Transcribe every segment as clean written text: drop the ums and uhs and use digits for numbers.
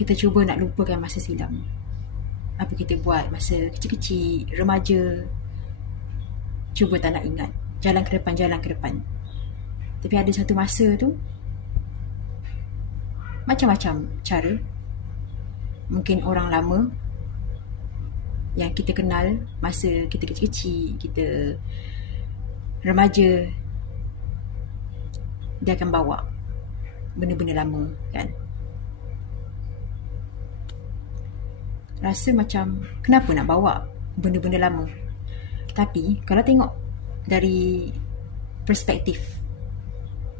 kita cuba nak lupakan masa silam. Apa kita buat masa kecil-kecil, remaja. Cuba tak nak ingat. Jalan ke depan. Tapi ada satu masa tu, macam-macam cara. Mungkin orang lama yang kita kenal masa kita kecil-kecil, kita remaja, dia akan bawa benda-benda lama, kan? Rasa macam kenapa nak bawa benda-benda lama? Tapi kalau tengok dari perspektif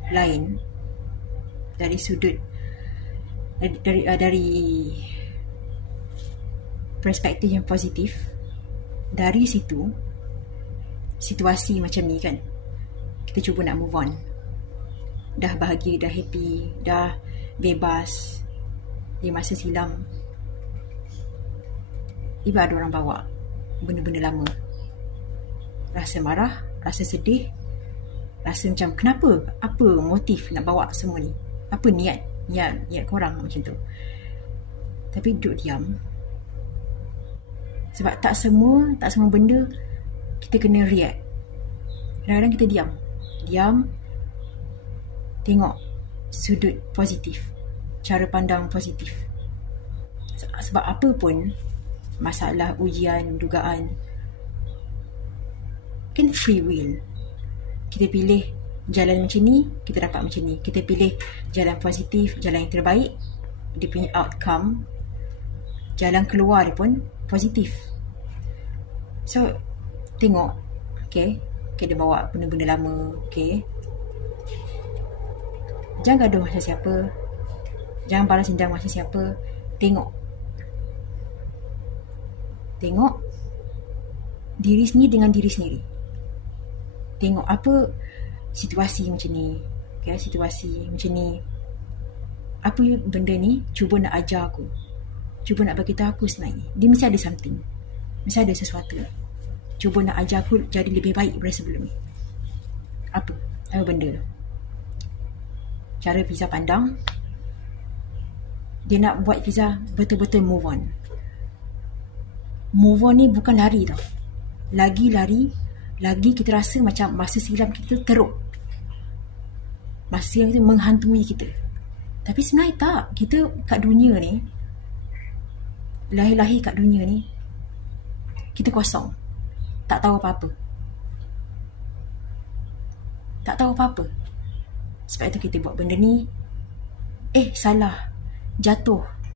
lain, dari sudut dari perspektif yang positif, dari situ situasi macam ni kan, kita cuba nak move on. Dah bahagia, dah happy, dah bebas di masa silam, tiba ada orang bawa benda-benda lama. Rasa marah, rasa sedih, rasa macam kenapa, apa motif nak bawa semua ni, apa niat korang macam tu. Tapi duduk diam, sebab tak semua benda kita kena react. Kadang-kadang kita diam, tengok sudut positif, cara pandang positif. Sebab apa pun masalah, ujian, dugaan, kan free will. Kita pilih jalan macam ni, kita dapat macam ni. Kita pilih jalan positif, jalan yang terbaik, dia punya outcome, jalan keluar dia pun positif. So tengok, okay, dia bawa benda-benda lama, okay, jangan gaduh masa siapa, jangan balas dendam masa siapa. Tengok diri sendiri dengan diri sendiri. Tengok apa situasi macam ni, okay, situasi macam ni, apa benda ni cuba nak ajar aku, cuba nak bagi tahu aku sebenarnya. Dia mesti ada something, mesti ada sesuatu cuba nak ajar aku jadi lebih baik daripada sebelum ni. Apa benda tu? Cara Fiza pandang, dia nak buat Fiza betul-betul move on. Move on ni bukan lari tau. Lagi lari, lagi kita rasa macam masa silam kita teruk, masa silam kita menghantui kita. Tapi sebenarnya tak. Kita kat dunia ni, lahir-lahir kat dunia ni, kita kosong, tak tahu apa-apa. Sebab itu kita buat benda ni, salah, jatuh,